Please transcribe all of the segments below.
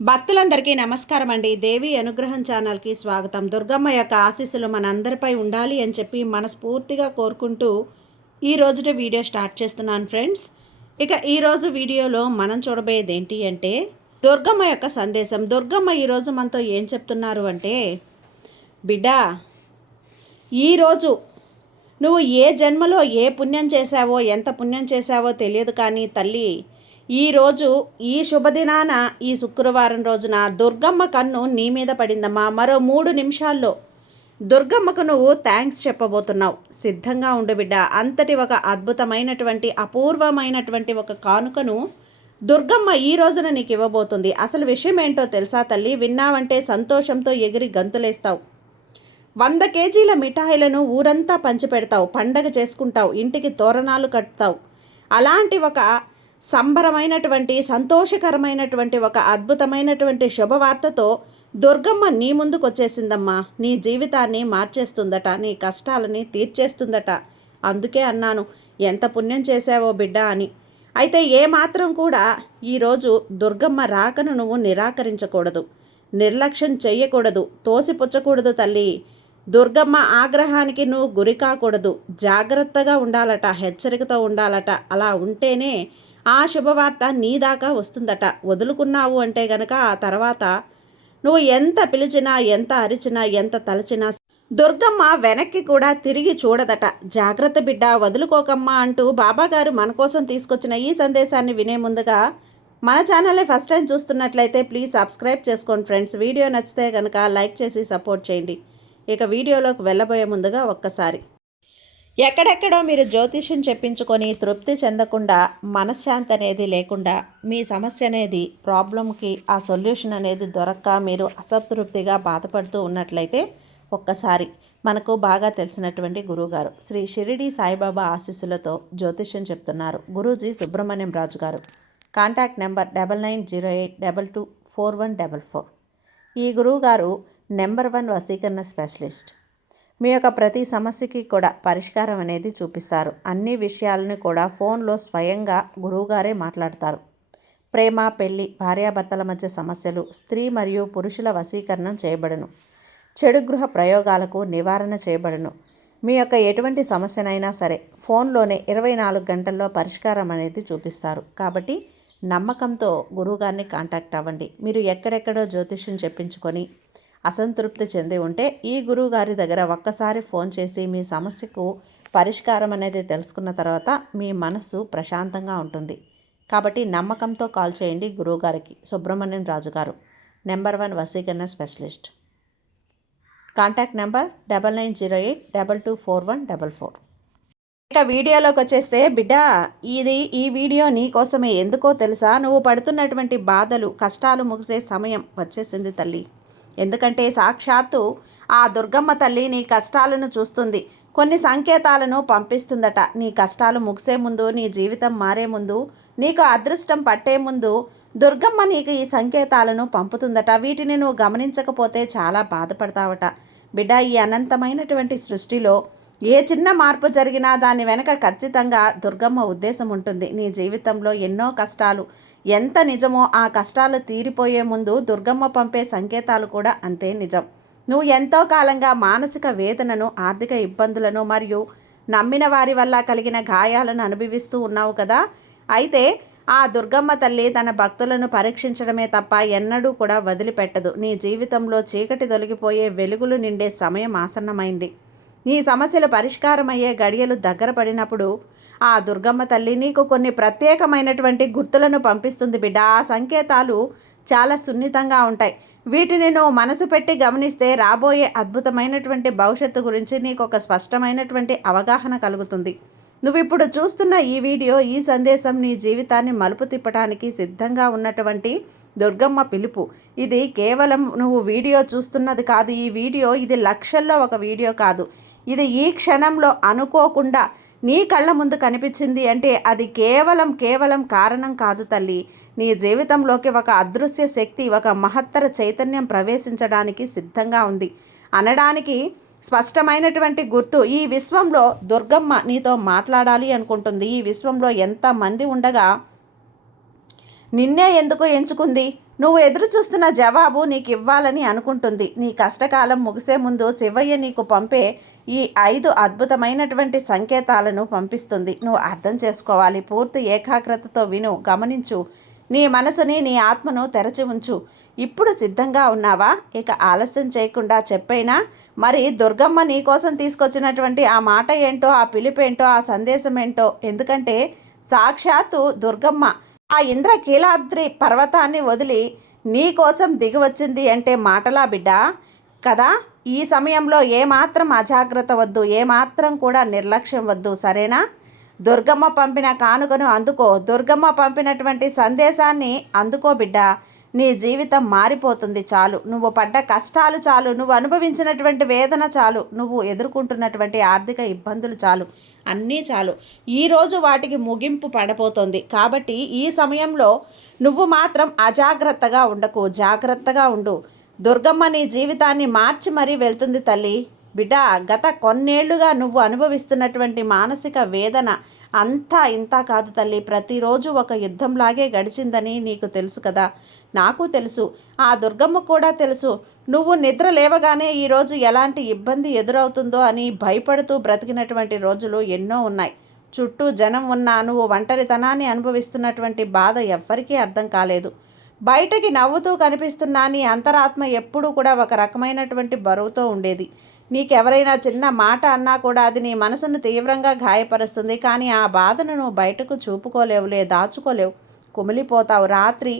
భక్తులందరికీ నమస్కారం అండి. దేవి అనుగ్రహం ఛానల్కి స్వాగతం. దుర్గమ్మ యొక్క ఆశీస్సులు మనందరిపై ఉండాలి అని చెప్పి మనస్ఫూర్తిగా కోరుకుంటూ ఈ రోజున వీడియో స్టార్ట్ చేస్తున్నాను ఫ్రెండ్స్. ఇక ఈరోజు వీడియోలో మనం చూడబోయేది ఏంటి అంటే దుర్గమ్మ యొక్క సందేశం. దుర్గమ్మ ఈరోజు మనతో ఏం చెప్తున్నారు అంటే, బిడ్డా, ఈరోజు నువ్వు ఏ జన్మలో ఏ పుణ్యం చేశావో, ఎంత పుణ్యం చేశావో తెలియదు, కానీ తల్లి ఈరోజు ఈ శుభదినాన, ఈ శుక్రవారం రోజున దుర్గమ్మ కన్ను నీ మీద పడిందమ్మా. మరో 3 నిమిషాల్లో దుర్గమ్మకు నువ్వు థ్యాంక్స్ చెప్పబోతున్నావు. సిద్ధంగా ఉండు బిడ్డ. అంతటి ఒక అద్భుతమైనటువంటి అపూర్వమైనటువంటి ఒక కానుకను దుర్గమ్మ ఈ రోజున నీకు ఇవ్వబోతుంది. అసలు విషయం ఏంటో తెలుసా తల్లి? విన్నావంటే సంతోషంతో ఎగిరి గంతులేస్తావు. 100 కేజీల మిఠాయిలను ఊరంతా పంచిపెడతావు, పండగ చేసుకుంటావు, ఇంటికి తోరణాలు కట్టుతావు. అలాంటి ఒక సంబరమైనటువంటి సంతోషకరమైనటువంటి ఒక అద్భుతమైనటువంటి శుభవార్తతో దుర్గమ్మ నీ ముందుకు వచ్చేసిందమ్మా. నీ జీవితాన్ని మార్చేస్తుందట, నీ కష్టాలని తీర్చేస్తుందట. అందుకే అన్నాను, ఎంత పుణ్యం చేసావో బిడ్డ అని. అయితే ఏమాత్రం కూడా ఈరోజు దుర్గమ్మ రాకను నువ్వు నిరాకరించకూడదు, నిర్లక్ష్యం చెయ్యకూడదు, తోసిపుచ్చకూడదు తల్లి. దుర్గమ్మ ఆగ్రహానికి నువ్వు గురి కాకూడదు. జాగ్రత్తగా ఉండాలట, హెచ్చరికతో ఉండాలట. అలా ఉంటేనే ఆ శుభవార్త నీ దాకా వస్తుందట. వదులుకున్నావు అంటే గనక ఆ తర్వాత నువ్వు ఎంత పిలిచినా, ఎంత అరిచినా, ఎంత తలచినా దుర్గమ్మ వెనక్కి కూడా తిరిగి చూడదట. జాగ్రత్త బిడ్డ, వదులుకోకమ్మా అంటూ బాబాగారు మన కోసం తీసుకొచ్చిన ఈ సందేశాన్ని వినే ముందుగా మన ఛానల్ని ఫస్ట్ టైం చూస్తున్నట్లయితే ప్లీజ్ సబ్స్క్రైబ్ చేసుకోండి ఫ్రెండ్స్. వీడియో నచ్చితే కనుక లైక్ చేసి సపోర్ట్ చేయండి. ఇక వీడియోలోకి వెళ్ళబోయే ముందుగా ఒక్కసారి, ఎక్కడెక్కడో మీరు జ్యోతిష్యం చెప్పించుకొని తృప్తి చెందకుండా, మనశ్శాంతి అనేది లేకుండా, మీ సమస్య అనేది ప్రాబ్లంకి ఆ సొల్యూషన్ అనేది దొరక్క మీరు అసంతృప్తిగా బాధపడుతూ ఉన్నట్లయితే ఒక్కసారి మనకు బాగా తెలిసినటువంటి గురువుగారు శ్రీ షిరిడి సాయిబాబా ఆశీస్సులతో జ్యోతిష్యం చెప్తున్నారు గురూజీ సుబ్రహ్మణ్యం రాజు గారు. Contact number 9908224144. ఈ గురువుగారు నెంబర్ 1 వశీకరణ స్పెషలిస్ట్. మీ యొక్క ప్రతి సమస్యకి కూడా పరిష్కారం అనేది చూపిస్తారు. అన్ని విషయాలను కూడా ఫోన్లో స్వయంగా గురువుగారే మాట్లాడతారు. ప్రేమ, పెళ్లి, భార్యాభర్తల మధ్య సమస్యలు, స్త్రీ మరియు పురుషుల వశీకరణం చేయబడును. చెడు గృహ ప్రయోగాలకు నివారణ చేయబడును. మీ యొక్క ఎటువంటి సమస్యనైనా సరే ఫోన్లోనే 24 గంటల్లో పరిష్కారం అనేది చూపిస్తారు. కాబట్టి నమ్మకంతో గురువుగారిని కాంటాక్ట్ అవ్వండి. మీరు ఎక్కడెక్కడో జ్యోతిష్యం చెప్పించుకొని అసంతృప్తి చెంది ఉంటే ఈ గురువు గారి దగ్గర ఒక్కసారి ఫోన్ చేసి మీ సమస్యకు పరిష్కారం అనేది తెలుసుకున్న తర్వాత మీ మనసు ప్రశాంతంగా ఉంటుంది. కాబట్టి నమ్మకంతో కాల్ చేయండి గురువుగారికి. సుబ్రహ్మణ్యం రాజు గారు, నెంబర్ 1 వశీకరణ స్పెషలిస్ట్. Contact number 9908224144. ఇక వీడియోలోకి వచ్చేస్తే, బిడ్డ, ఈ వీడియో నీ కోసమే. ఎందుకో తెలుసా? నువ్వు పడుతున్నటువంటి బాధలు, కష్టాలు ముగిసే సమయం వచ్చేసింది తల్లి. ఎందుకంటే సాక్షాత్తు ఆ దుర్గమ్మ తల్లి నీ కష్టాలను చూస్తుంది, కొన్ని సంకేతాలను పంపిస్తుందట. నీ కష్టాలు ముగిసే ముందు, నీ జీవితం మారే ముందు, నీకు అదృష్టం పట్టే ముందు దుర్గమ్మ నీకు ఈ సంకేతాలను పంపుతుందట. వీటిని నువ్వు గమనించకపోతే చాలా బాధపడతావట. బిడ్డ, ఈ అనంతమైనటువంటి సృష్టిలో ఏ చిన్న మార్పు జరిగినా దాని వెనక ఖచ్చితంగా దుర్గమ్మ ఉద్దేశం ఉంటుంది. నీ జీవితంలో ఎన్నో కష్టాలు ఎంత నిజమో ఆ కష్టాలు తీరిపోయే ముందు దుర్గమ్మ పంపే సంకేతాలు కూడా అంతే నిజం. నువ్వు ఎంతో కాలంగా మానసిక వేదనను, ఆర్థిక ఇబ్బందులను మరియు నమ్మిన వారి వల్ల కలిగిన గాయాలను అనుభవిస్తూ ఉన్నావు కదా. అయితే ఆ దుర్గమ్మ తల్లి తన భక్తులను పరీక్షించడమే తప్ప ఎన్నడూ కూడా వదిలిపెట్టదు. నీ జీవితంలో చీకటి తొలగిపోయే వెలుగులు నిండే సమయం ఆసన్నమైంది. నీ సమస్యలు పరిష్కారమయ్యే గడియలు దగ్గర పడినప్పుడు ఆ దుర్గమ్మ తల్లి నీకు కొన్ని ప్రత్యేకమైనటువంటి గుర్తులను పంపిస్తుంది బిడ్డ. ఆ సంకేతాలు చాలా సున్నితంగా ఉంటాయి. వీటిని నువ్వు మనసు పెట్టి గమనిస్తే రాబోయే అద్భుతమైనటువంటి భవిష్యత్తు గురించి నీకు ఒక స్పష్టమైనటువంటి అవగాహన కలుగుతుంది. నువ్వు ఇప్పుడు చూస్తున్న ఈ వీడియో, ఈ సందేశం నీ జీవితాన్ని మలుపు తిప్పడానికి సిద్ధంగా ఉన్నటువంటి దుర్గమ్మ పిలుపు. ఇది కేవలం నువ్వు వీడియో చూస్తున్నది కాదు. ఈ వీడియో ఇది లక్షల్లో ఒక వీడియో కాదు. ఇది ఈ క్షణంలో అనుకోకుండా నీ కళ్ళ ముందు కనిపించింది అంటే అది కేవలం కారణం కాదు తల్లి. నీ జీవితంలోకి ఒక అదృశ్య శక్తి, ఒక మహత్తర చైతన్యం ప్రవేశించడానికి సిద్ధంగా ఉంది అనడానికి స్పష్టమైనటువంటి గుర్తు. ఈ విశ్వంలో దుర్గమ్మ నీతో మాట్లాడాలి అనుకుంటుంది. ఈ విశ్వంలో ఎంతమంది ఉండగా నిన్నే ఎందుకు ఎంచుకుంది? నువ్వు ఎదురు చూస్తున్న జవాబు నీకు ఇవ్వాలని అనుకుంటుంది. నీ కష్టకాలం ముగిసే ముందు శివయ్య నీకు పంపే ఈ 5 అద్భుతమైనటువంటి సంకేతాలను పంపిస్తుంది. నువ్వు అర్థం చేసుకోవాలి. పూర్తి ఏకాగ్రతతో విను, గమనించు. నీ మనసుని, నీ ఆత్మను తెరచి ఉంచు. ఇప్పుడు సిద్ధంగా ఉన్నావా? ఇక ఆలస్యం చేయకుండా చెప్పైనా. మరి దుర్గమ్మ నీ కోసం తీసుకొచ్చినటువంటి ఆ మాట ఏంటో, ఆ పిలుపేంటో, ఆ సందేశం ఏంటో. ఎందుకంటే సాక్షాత్తు దుర్గమ్మ ఆ ఇంద్రకీలాద్రి పర్వతాన్ని వదిలి నీ కోసం దిగివచ్చింది అంటే మాటలా బిడ్డా? కదా. ఈ సమయంలో ఏమాత్రం అజాగ్రత్త వద్దు, ఏమాత్రం కూడా నిర్లక్ష్యం వద్దు, సరేనా? దుర్గమ్మ పంపిన కానుకను అందుకో. దుర్గమ్మ పంపినటువంటి సందేశాన్ని అందుకో బిడ్డా. నీ జీవితం మారిపోతుంది. చాలు, నువ్వు పడ్డ కష్టాలు చాలు, నువ్వు అనుభవించినటువంటి వేదన చాలు, నువ్వు ఎదుర్కొంటున్నటువంటి ఆర్థిక ఇబ్బందులు చాలు, అన్నీ చాలు. ఈరోజు వాటికి ముగింపు పడబోతోంది. కాబట్టి ఈ సమయంలో నువ్వు మాత్రం అజాగ్రత్తగా ఉండకు, జాగ్రత్తగా ఉండు. దుర్గమ్మ నీ జీవితాన్ని మార్చి మరీ వెళ్తుంది తల్లి. బిడ్డ, గత కొన్నేళ్లుగా నువ్వు అనుభవిస్తున్నటువంటి మానసిక వేదన అంతా ఇంత కాదు తల్లి. ప్రతిరోజు ఒక యుద్ధంలాగే గడిచిందని నీకు తెలుసు కదా. నాకు తెలుసు, ఆ దుర్గమ్మ కూడా తెలుసు. నువ్వు నిద్ర లేవగానే ఈరోజు ఎలాంటి ఇబ్బంది ఎదురవుతుందో అని భయపడుతూ బ్రతికినటువంటి రోజులు ఎన్నో ఉన్నాయి. చుట్టూ జనం ఉన్నా నువ్వు ఒంటరితనాన్ని అనుభవిస్తున్నటువంటి బాధ ఎవ్వరికీ అర్థం కాలేదు. బయటకి నవ్వుతూ కనిపిస్తున్నా నీ అంతరాత్మ ఎప్పుడూ కూడా ఒక రకమైనటువంటి బరువుతో ఉండేది. నీకెవరైనా చిన్న మాట అన్నా కూడా అది నీ మనసును తీవ్రంగా గాయపరుస్తుంది. కానీ ఆ బాధను నువ్వు బయటకు చూపుకోలేవులే, దాచుకోలేవు, కుమిలిపోతావు. రాత్రి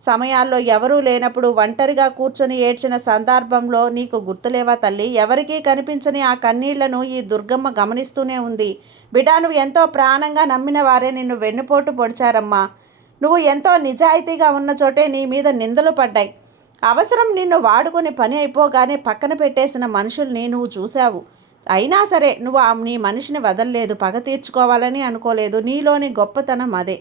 సమయాల్లో ఎవరూ లేనప్పుడు ఒంటరిగా కూర్చొని ఏడ్చిన సందర్భంలో నీకు గుర్తులేవా తల్లి? ఎవరికీ కనిపించని ఆ కన్నీళ్లను ఈ దుర్గమ్మ గమనిస్తూనే ఉంది. బిడ్డ, నువ్వు ఎంతో ప్రాణంగా నమ్మిన వారే నిన్ను వెన్నుపోటు పొడిచారమ్మా. నువ్వు ఎంతో నిజాయితీగా ఉన్న చోటే నీ మీద నిందలు పడ్డాయి. అవసరం నిన్ను వాడుకొని పని అయిపోగానే పక్కన పెట్టేసిన మనుషుల్ని నువ్వు చూశావు. అయినా సరే నువ్వు నీ మనిషిని వదలలేదు, పగ తీర్చుకోవాలని అనుకోలేదు. నీలోని గొప్పతనం అదే.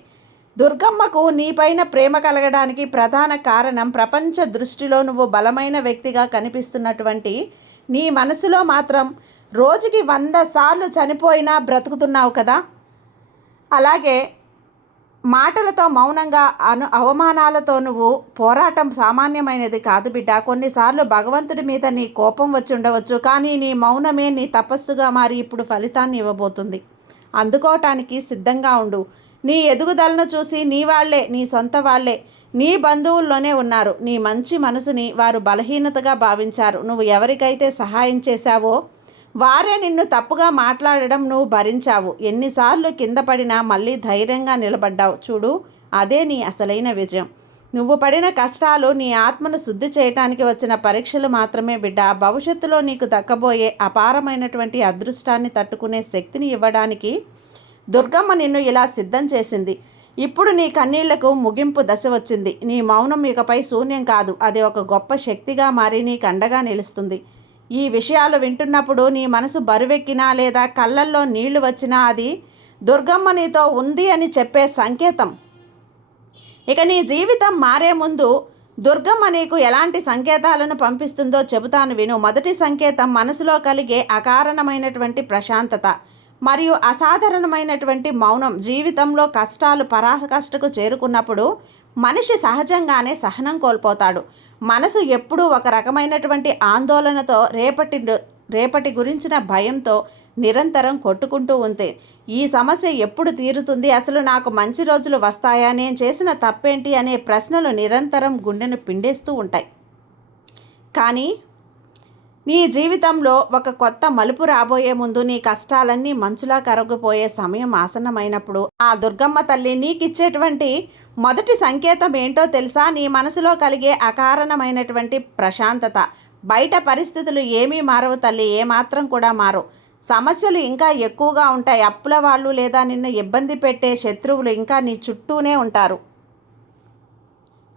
దుర్గమ్మకు నీపైన ప్రేమ కలగడానికి ప్రధాన కారణం ప్రపంచ దృష్టిలో నువ్వు బలమైన వ్యక్తిగా కనిపిస్తున్నటువంటి నీ మనసులో మాత్రం రోజుకి 100 సార్లు చనిపోయినా బ్రతుకుతున్నావు కదా. అలాగే మాటలతో మౌనంగా అవమానాలతో నువ్వు పోరాటం సామాన్యమైనది కాదు బిడ్డ. కొన్నిసార్లు భగవంతుడి మీద నీ కోపం వచ్చి ఉండవచ్చు, కానీ నీ మౌనమే నీ తపస్సుగా మారి ఇప్పుడు ఫలితాన్ని ఇవ్వబోతుంది. అందుకోవటానికి సిద్ధంగా ఉండు. నీ ఎదుగుదలను చూసి నీ వాళ్లే, నీ సొంత వాళ్లే, నీ బంధువుల్లోనే ఉన్నారు. నీ మంచి మనసుని వారు బలహీనతగా భావించారు. నువ్వు ఎవరికైతే సహాయం చేశావో వారే నిన్ను తప్పుగా మాట్లాడడం నువ్వు భరించావు. ఎన్నిసార్లు కింద పడినా మళ్ళీ ధైర్యంగా నిలబడ్డావు. చూడు, అదే నీ అసలైన విజయం. నువ్వు పడిన కష్టాలు నీ ఆత్మను శుద్ధి చేయటానికి వచ్చిన పరీక్షలు మాత్రమే బిడ్డ. భవిష్యత్తులో నీకు దక్కబోయే అపారమైనటువంటి అదృష్టాన్ని తట్టుకునే శక్తిని ఇవ్వడానికి దుర్గమ్మ నిన్ను ఇలా సిద్ధం చేసింది. ఇప్పుడు నీ కన్నీళ్లకు ముగింపు దశ వచ్చింది. నీ మౌనం ఇకపై శూన్యం కాదు, అది ఒక గొప్ప శక్తిగా మారి నీకు అండగా నిలుస్తుంది. ఈ విషయాలు వింటున్నప్పుడు నీ మనసు బరువెక్కినా లేదా కళ్ళల్లో నీళ్లు వచ్చినా అది దుర్గమ్మ నీతో ఉంది అని చెప్పే సంకేతం. ఇక నీ జీవితం మారే ముందు దుర్గమ్మ నీకు ఎలాంటి సంకేతాలను పంపిస్తుందో చెబుతాను విను. మొదటి సంకేతం మనసులో కలిగే అకారణమైనటువంటి ప్రశాంతత మరియు అసాధారణమైనటువంటి మౌనం. జీవితంలో కష్టాలు పరాకాష్ఠకు చేరుకున్నప్పుడు మనిషి సహజంగానే సహనం కోల్పోతాడు. మనసు ఎప్పుడూ ఒక రకమైనటువంటి ఆందోళనతో, రేపటి గురించిన భయంతో నిరంతరం కొట్టుకుంటూ ఉంది. ఈ సమస్య ఎప్పుడు తీరుతుంది, అసలు నాకు మంచి రోజులు వస్తాయా, నేను చేసిన తప్పేంటి అనే ప్రశ్నలు నిరంతరం గుండెను పిండేస్తూ ఉంటాయి. కానీ నీ జీవితంలో ఒక కొత్త మలుపు రాబోయే ముందు, నీ కష్టాలన్నీ మంచులా కరగిపోయే సమయం ఆసన్నమైనప్పుడు ఆ దుర్గమ్మ తల్లి నీకిచ్చేటువంటి మొదటి సంకేతం ఏంటో తెలుసా? నీ మనసులో కలిగే అకారణమైనటువంటి ప్రశాంతత. బయట పరిస్థితులు ఏమీ మారవు తల్లి, ఏమాత్రం కూడా మారవు. సమస్యలు ఇంకా ఎక్కువగా ఉంటాయి. అప్పుల వాళ్ళు లేదా నిన్ను ఇబ్బంది పెట్టే శత్రువులు ఇంకా నీ చుట్టూనే ఉంటారు.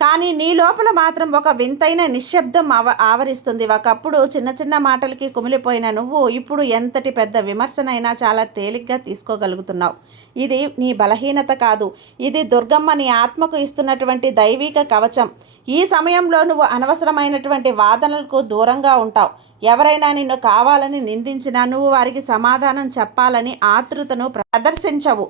కానీ నీ లోపల మాత్రం ఒక వింతైన నిశ్శబ్దం ఆవరిస్తుంది. ఒకప్పుడు చిన్న చిన్న మాటలకి కుమిలిపోయిన నువ్వు ఇప్పుడు ఎంతటి పెద్ద విమర్శనైనా చాలా తేలిగ్గా తీసుకోగలుగుతున్నావు. ఇది నీ బలహీనత కాదు, ఇది దుర్గమ్మ నీ ఆత్మకు ఇస్తున్నటువంటి దైవిక కవచం. ఈ సమయంలో నువ్వు అనవసరమైనటువంటి వాదనలకు దూరంగా ఉంటావు. ఎవరైనా నిన్ను కావాలని నిందించినా నువ్వు వారికి సమాధానం చెప్పాలని ఆతృతను ప్రదర్శించవు.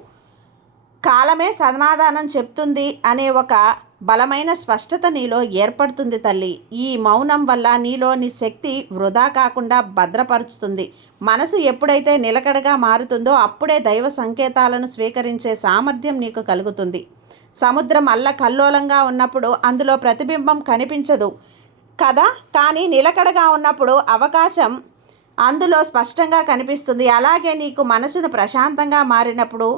కాలమే సమాధానం చెప్తుంది అనే ఒక బలమైన స్పష్టత నీలో ఏర్పడుతుంది తల్లి. ఈ మౌనం వల్ల నీలోని శక్తి వృధా కాకుండా భద్రపరుచుతుంది. మనసు ఎప్పుడైతే నిలకడగా మారుతుందో అప్పుడే దైవ సంకేతాలను స్వీకరించే సామర్థ్యం నీకు కలుగుతుంది. సముద్రం అల్లకల్లోలంగా ఉన్నప్పుడు అందులో ప్రతిబింబం కనిపించదు కదా, కానీ నిలకడగా ఉన్నప్పుడు అవకాశం అందులో స్పష్టంగా కనిపిస్తుంది. అలాగే నీకు మనసును ప్రశాంతంగా మారినప్పుడు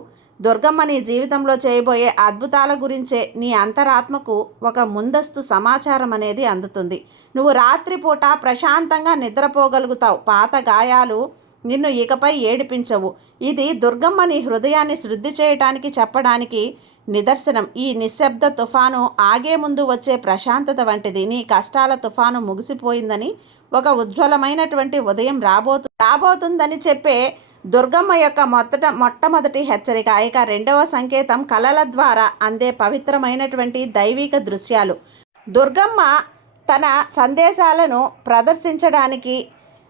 దుర్గమ్మ నీ జీవితంలో చేయబోయే అద్భుతాల గురించే నీ అంతరాత్మకు ఒక ముందస్తు సమాచారం అనేది అందుతుంది. నువ్వు రాత్రిపూట ప్రశాంతంగా నిద్రపోగలుగుతావు. పాత గాయాలు నిన్ను ఇకపై ఏడిపించవు. ఇది దుర్గమ్మ నీ హృదయాన్ని శుద్ధి చేయటానికి చెప్పడానికి నిదర్శనం. ఈ నిశ్శబ్ద తుఫాను ఆగే ముందు వచ్చే ప్రశాంతత వంటిది. నీ కష్టాల తుఫాను ముగిసిపోయిందని, ఒక ఉజ్వలమైనటువంటి ఉదయం రాబోతుందని చెప్పే దుర్గమ్మ యొక్క మొట్టమొదటి హెచ్చరిక. ఇక రెండవ సంకేతం కళల ద్వారా అందే పవిత్రమైనటువంటి దైవిక దృశ్యాలు. దుర్గమ్మ తన సందేశాలను ప్రదర్శించడానికి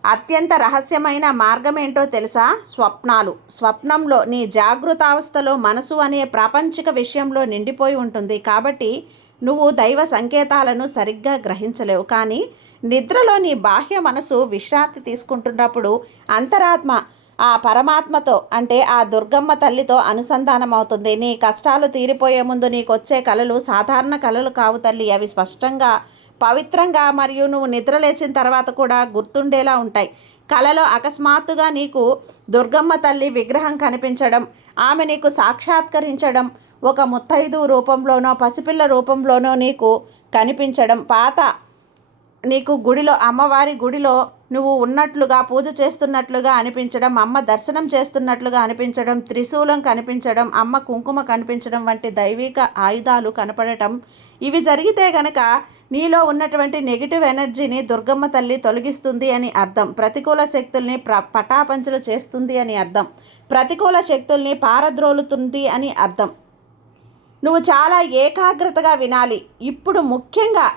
అత్యంత రహస్యమైన మార్గం ఏంటో తెలుసా? స్వప్నాలు. స్వప్నంలో నీ జాగృతావస్థలో మనసు అనే ప్రాపంచిక విషయంలో నిండిపోయి ఉంటుంది. కాబట్టి నువ్వు దైవ సంకేతాలను సరిగ్గా గ్రహించలేవు. కానీ నిద్రలో నీ బాహ్య మనసు విశ్రాంతి తీసుకుంటున్నప్పుడు అంతరాత్మ ఆ పరమాత్మతో, అంటే ఆ దుర్గమ్మ తల్లితో అనుసంధానం అవుతుంది. నీ కష్టాలు తీరిపోయే ముందు నీకు వచ్చే కలలు సాధారణ కలలు కావు తల్లి. అవి స్పష్టంగా, పవిత్రంగా మరియు నువ్వు నిద్ర లేచిన తర్వాత కూడా గుర్తుండేలా ఉంటాయి. కలలో అకస్మాత్తుగా నీకు దుర్గమ్మ తల్లి విగ్రహం కనిపించడం, ఆమె నీకు సాక్షాత్కరించడం, ఒక ముత్తైదు రూపంలోనో పసిపిల్ల రూపంలోనో నీకు కనిపించడం, పాత నీకు గుడిలో, అమ్మవారి గుడిలో నువ్వు ఉన్నట్లుగా, పూజ చేస్తున్నట్లుగా అనిపించడం, అమ్మ దర్శనం చేస్తున్నట్లుగా అనిపించడం, త్రిశూలం కనిపించడం, అమ్మ కుంకుమ కనిపించడం వంటి దైవిక ఆయుధాలు కనపడటం, ఇవి జరిగితే గనక నీలో ఉన్నటువంటి నెగిటివ్ ఎనర్జీని దుర్గమ్మ తల్లి తొలగిస్తుంది అని అర్థం. ప్రతికూల శక్తుల్ని పటాపంచలు చేస్తుంది అని అర్థం. ప్రతికూల శక్తుల్ని పారద్రోలుతుంది అని అర్థం. నువ్వు చాలా ఏకాగ్రతగా వినాలి. ఇప్పుడు ముఖ్యంగా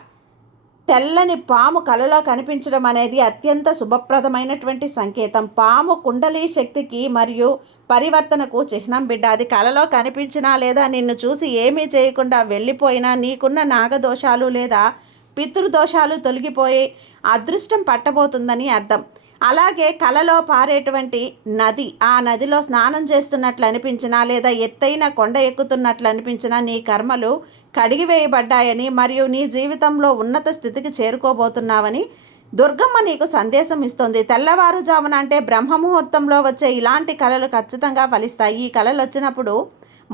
తెల్లని పాము కలలో కనిపించడం అనేది అత్యంత శుభప్రదమైనటువంటి సంకేతం. పాము కుండలి శక్తికి మరియు పరివర్తనకు చిహ్నం బిడ్డ. అది కలలో కనిపించినా లేదా నిన్ను చూసి ఏమీ చేయకుండా వెళ్ళిపోయినా నీకున్న నాగదోషాలు లేదా పితృదోషాలు తొలగిపోయి అదృష్టం పట్టబోతుందని అర్థం. అలాగే కలలో పారేటువంటి నది, ఆ నదిలో స్నానం చేస్తున్నట్లు అనిపించినా లేదా ఎత్తైన కొండ ఎక్కుతున్నట్లు అనిపించినా నీ కర్మలు కడిగివేయబడ్డాయని మరియు నీ జీవితంలో ఉన్నత స్థితికి చేరుకోబోతున్నావని దుర్గమ్మ నీకు సందేశం ఇస్తుంది. తెల్లవారుజామున అంటే బ్రహ్మముహూర్తంలో వచ్చే ఇలాంటి కళలు ఖచ్చితంగా ఫలిస్తాయి. ఈ కళలు వచ్చినప్పుడు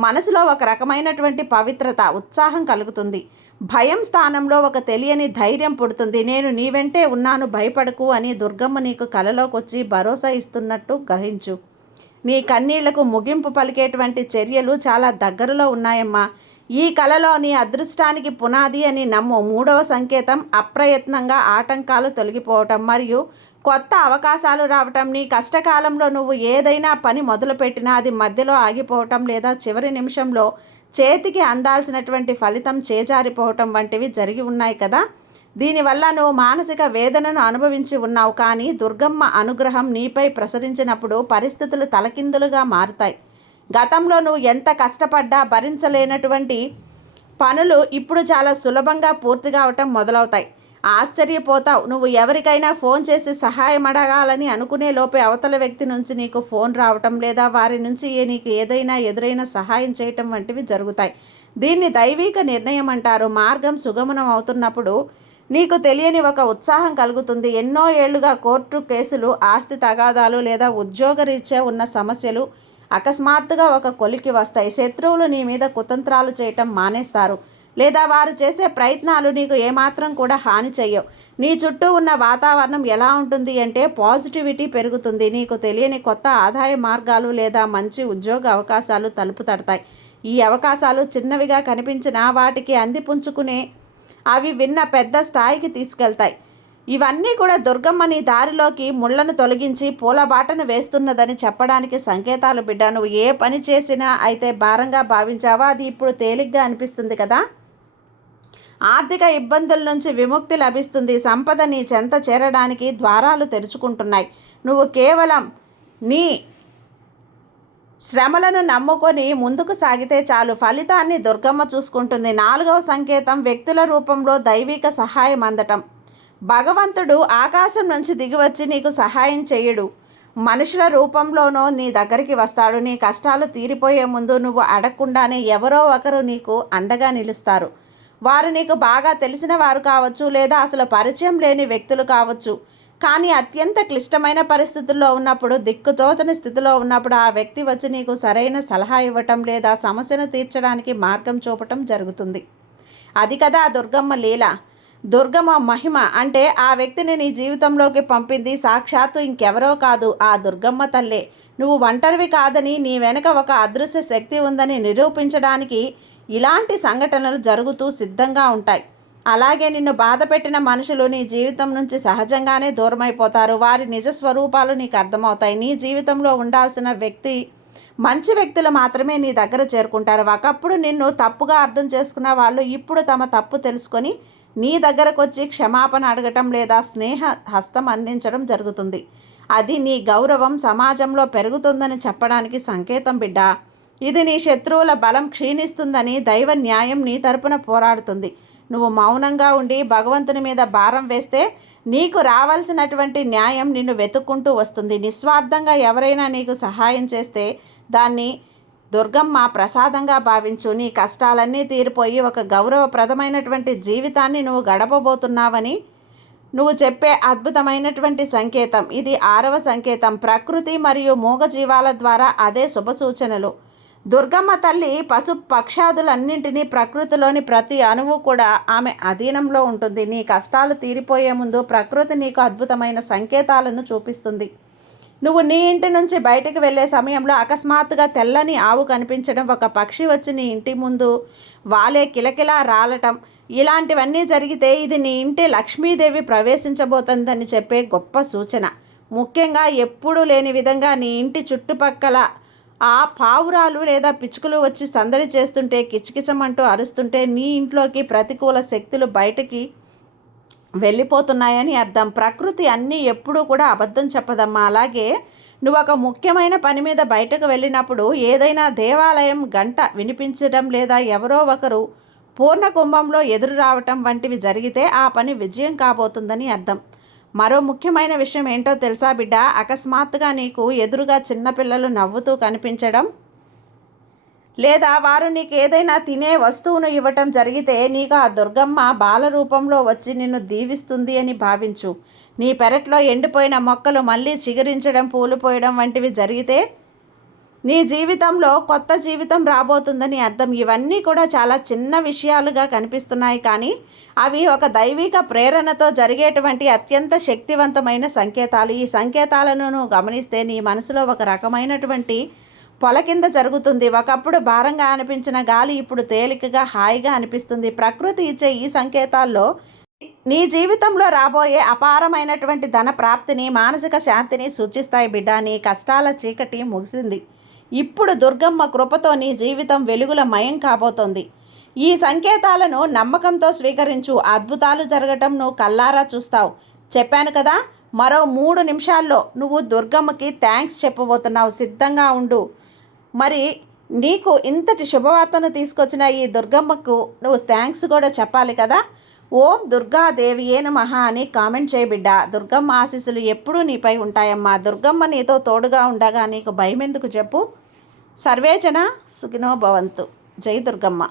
మనసులో ఒక రకమైనటువంటి పవిత్రత, ఉత్సాహం కలుగుతుంది. భయం స్థానంలో ఒక తెలియని ధైర్యం పుడుతుంది. నేను నీ వెంటే ఉన్నాను, భయపడకు అని దుర్గమ్మ నీకు కలలోకి వచ్చి భరోసా ఇస్తున్నట్టు గ్రహించు. నీ కన్నీళ్లకు ముగింపు పలికేటువంటి చర్యలు చాలా దగ్గరలో ఉన్నాయమ్మా. ఈ కలలో నీ అదృష్టానికి పునాది అని నమ్ము. మూడవ సంకేతం అప్రయత్నంగా ఆటంకాలు తొలగిపోవటం మరియు కొత్త అవకాశాలు రావటం. నీ కష్టకాలంలో నువ్వు ఏదైనా పని మొదలుపెట్టినా అది మధ్యలో ఆగిపోవటం లేదా చివరి నిమిషంలో చేతికి అందాల్సినటువంటి ఫలితం చేజారిపోవటం వంటివి జరిగి ఉన్నాయి కదా. దీనివల్ల నువ్వు మానసిక వేదనను అనుభవించి ఉన్నావు. కానీ దుర్గమ్మ అనుగ్రహం నీపై ప్రసరించినప్పుడు పరిస్థితులు తలకిందులుగా మారుతాయి. గతంలో నువ్వు ఎంత కష్టపడ్డా భరించలేనటువంటి పనులు ఇప్పుడు చాలా సులభంగా పూర్తి కావటం మొదలవుతాయి. ఆశ్చర్యపోతావు. నువ్వు ఎవరికైనా ఫోన్ చేసి సహాయం అడగాలని అనుకునే లోపే అవతల వ్యక్తి నుంచి నీకు ఫోన్ రావటం లేదా వారి నుంచి నీకు ఏదైనా ఎదురైన సహాయం చేయటం వంటివి జరుగుతాయి. దీన్ని దైవిక నిర్ణయం అంటారు. మార్గం సుగమనం అవుతున్నప్పుడు నీకు తెలియని ఒక ఉత్సాహం కలుగుతుంది. ఎన్నో ఏళ్లుగా కోర్టు కేసులు, ఆస్తి తగాదాలు లేదా ఉద్యోగరీత్యా ఉన్న సమస్యలు అకస్మాత్తుగా ఒక కొలికి వస్తాయి. శత్రువులు నీ మీద కుతంత్రాలు చేయటం మానేస్తారు లేదా వారు చేసే ప్రయత్నాలు నీకు ఏమాత్రం కూడా హాని చేయవు. నీ చుట్టూ ఉన్న వాతావరణం ఎలా ఉంటుంది అంటే పాజిటివిటీ పెరుగుతుంది. నీకు తెలియని కొత్త ఆదాయ మార్గాలు లేదా మంచి ఉద్యోగ అవకాశాలు తలుపు తడతాయి. ఈ అవకాశాలు చిన్నవిగా కనిపించినా వాటికి అందిపుంచుకునే అవి విన్న పెద్ద స్థాయికి తీసుకెళ్తాయి. ఇవన్నీ కూడా దుర్గమ్మ నీ దారిలోకి ముళ్లను తొలగించి పూలబాటను వేస్తున్నదని చెప్పడానికి సంకేతాలు బిడ్డ. నువ్వు ఏ పని చేసినా అయితే భారంగా భావించావా అది ఇప్పుడు తేలిగ్గా అనిపిస్తుంది కదా. ఆర్థిక ఇబ్బందుల నుంచి విముక్తి లభిస్తుంది. సంపద నీ చెంత చేరడానికి ద్వారాలు తెరుచుకుంటున్నాయి. నువ్వు కేవలం నీ శ్రమలను నమ్ముకొని ముందుకు సాగితే చాలు, ఫలితాన్ని దుర్గమ్మ చూసుకుంటుంది. 4వ సంకేతం వ్యక్తుల రూపంలో దైవిక సహాయం అందటం. భగవంతుడు ఆకాశం నుంచి దిగివచ్చి నీకు సహాయం చేయడు, మనుషుల రూపంలోనో నీ దగ్గరికి వస్తాడు. నీ కష్టాలు తీరిపోయే ముందు నువ్వు అడగకుండానే ఎవరో ఒకరు నీకు అండగా నిలుస్తారు. వారు నీకు బాగా తెలిసిన వారు కావచ్చు, లేదా అసలు పరిచయం లేని వ్యక్తులు కావచ్చు. కానీ అత్యంత క్లిష్టమైన పరిస్థితుల్లో ఉన్నప్పుడు, దిక్కుతోచని స్థితిలో ఉన్నప్పుడు ఆ వ్యక్తి వచ్చి నీకు సరైన సలహా ఇవ్వటం లేదా సమస్యను తీర్చడానికి మార్గం చూపటం జరుగుతుంది. అది కదా దుర్గమ్మ లీల, దుర్గమ్మ మహిమ. అంటే ఆ వ్యక్తిని నీ జీవితంలోకి పంపింది సాక్షాత్తు ఇంకెవరో కాదు, ఆ దుర్గమ్మ తల్లే. నువ్వు ఒంటరివి కాదని, నీ వెనుక ఒక అదృశ్య శక్తి ఉందని నిరూపించడానికి ఇలాంటి సంఘటనలు జరుగుతూ సిద్ధంగా ఉంటాయి. అలాగే నిన్ను బాధ పెట్టిన మనుషులు నీ జీవితం నుంచి సహజంగానే దూరమైపోతారు. వారి నిజ స్వరూపాలు నీకు అర్థమవుతాయి. నీ జీవితంలో ఉండాల్సిన మంచి వ్యక్తులు మాత్రమే నీ దగ్గర చేరుకుంటారు. ఒకప్పుడు నిన్ను తప్పుగా అర్థం చేసుకున్న వాళ్ళు ఇప్పుడు తమ తప్పు తెలుసుకొని నీ దగ్గరకు వచ్చి క్షమాపణ అడగటం లేదా స్నేహ హస్తం అందించడం జరుగుతుంది. అది నీ గౌరవం సమాజంలో పెరుగుతుందని చెప్పడానికి సంకేతం బిడ్డ. ఇది నీ శత్రువుల బలం క్షీణిస్తుందని దైవ న్యాయం నీ తరపున పోరాడుతుంది. నువ్వు మౌనంగా ఉండి భగవంతుని మీద భారం వేస్తే నీకు రావాల్సినటువంటి న్యాయం నిన్ను వెతుక్కుంటూ వస్తుంది. నిస్వార్థంగా ఎవరైనా నీకు సహాయం చేస్తే దాన్ని దుర్గమ్మ ప్రసాదంగా భావించు. నీ కష్టాలన్నీ తీరిపోయి ఒక గౌరవప్రదమైనటువంటి జీవితాన్ని నువ్వు గడపబోతున్నావని నువ్వు చెప్పే అద్భుతమైనటువంటి సంకేతం. ఇది 6వ సంకేతం. ప్రకృతి మరియు మూగజీవాల ద్వారా అదే శుభ సూచనలు. దుర్గమ్మ తల్లి పశు పక్షాదులన్నింటినీ, ప్రకృతిలోని ప్రతి అణువు కూడా ఆమె అధీనంలో ఉంటుంది. నీ కష్టాలు తీరిపోయే ముందు ప్రకృతి నీకు అద్భుతమైన సంకేతాలను చూపిస్తుంది. నువ్వు నీ ఇంటి నుంచి బయటకు వెళ్ళే సమయంలో అకస్మాత్తుగా తెల్లని ఆవు కనిపించడం, ఒక పక్షి వచ్చి నీ ఇంటి ముందు వాలే కిలకిలా రాలటం, ఇలాంటివన్నీ జరిగితే ఇది నీ ఇంటి లక్ష్మీదేవి ప్రవేశించబోతుందని చెప్పే గొప్ప సూచన. ముఖ్యంగా ఎప్పుడూ లేని విధంగా నీ ఇంటి చుట్టుపక్కల ఆ పావురాలు లేదా పిచ్చుకలు వచ్చి సందడి చేస్తుంటే, కిచకిచమంటూ అరుస్తుంటే నీ ఇంట్లోకి ప్రతికూల శక్తులు బయటకి వెళ్ళిపోతున్నాయని అర్థం. ప్రకృతి అన్నీ ఎప్పుడూ కూడా అబద్ధం చెప్పదమ్మా. అలాగే నువ్వు ఒక ముఖ్యమైన పని మీద బయటకు వెళ్ళినప్పుడు ఏదైనా దేవాలయం గంట వినిపించడం లేదా ఎవరో ఒకరు పూర్ణ కుంభంలో ఎదురు రావటం వంటివి జరిగితే ఆ పని విజయం కాబోతుందని అర్థం. మరో ముఖ్యమైన విషయం ఏంటో తెలుసా బిడ్డ? అకస్మాత్తుగా నీకు ఎదురుగా చిన్నపిల్లలు నవ్వుతూ కనిపించడం లేదా వారు నీకు ఏదైనా తినే వస్తువును ఇవ్వటం జరిగితే నీకు ఆ దుర్గమ్మ బాల రూపంలో వచ్చి నిన్ను దీవిస్తుంది అని భావించు. నీ పెరట్లో ఎండిపోయిన మొక్కలు మళ్ళీ చిగురించడం, పూలు పోయడం వంటివి జరిగితే నీ జీవితంలో కొత్త జీవితం రాబోతుందని అర్థం. ఇవన్నీ కూడా చాలా చిన్న విషయాలుగా కనిపిస్తున్నాయి, కానీ అవి ఒక దైవిక ప్రేరణతో జరిగేటువంటి అత్యంత శక్తివంతమైన సంకేతాలు. ఈ సంకేతాలను నువ్వు గమనిస్తే నీ మనసులో ఒక రకమైనటువంటి పొలకింద జరుగుతుంది. ఒకప్పుడు భారంగా అనిపించిన గాలి ఇప్పుడు తేలికగా హాయిగా అనిపిస్తుంది. ప్రకృతి ఇచ్చే ఈ సంకేతాల్లో నీ జీవితంలో రాబోయే అపారమైనటువంటి ధన ప్రాప్తిని, మానసిక శాంతిని సూచిస్తాయి బిడ్డ. నీ కష్టాల చీకటి ముగిసింది. ఇప్పుడు దుర్గమ్మ కృపతో నీ జీవితం వెలుగుల మయం కాబోతోంది. ఈ సంకేతాలను నమ్మకంతో స్వీకరించు. అద్భుతాలు జరగటం నువ్వు కల్లారా చూస్తావు. చెప్పాను కదా, మరో 3 నిమిషాల్లో నువ్వు దుర్గమ్మకి థ్యాంక్స్ చెప్పబోతున్నావు. సిద్ధంగా ఉండు. మరి నీకు ఇంతటి శుభవార్తను తీసుకొచ్చిన ఈ దుర్గమ్మకు నువ్వు థ్యాంక్స్ కూడా చెప్పాలి కదా. ఓం దుర్గాదేవియే నమః అని కామెంట్ చేయి బిడ్డ. దుర్గమ్మ ఆశీస్సులు ఎప్పుడూ నీపై ఉంటాయమ్మా. దుర్గమ్మ నీతో తోడుగా ఉండగా నీకు భయం ఎందుకు చెప్పు. సర్వేజన సుఖినో భవంతు. జై దుర్గమ్మ.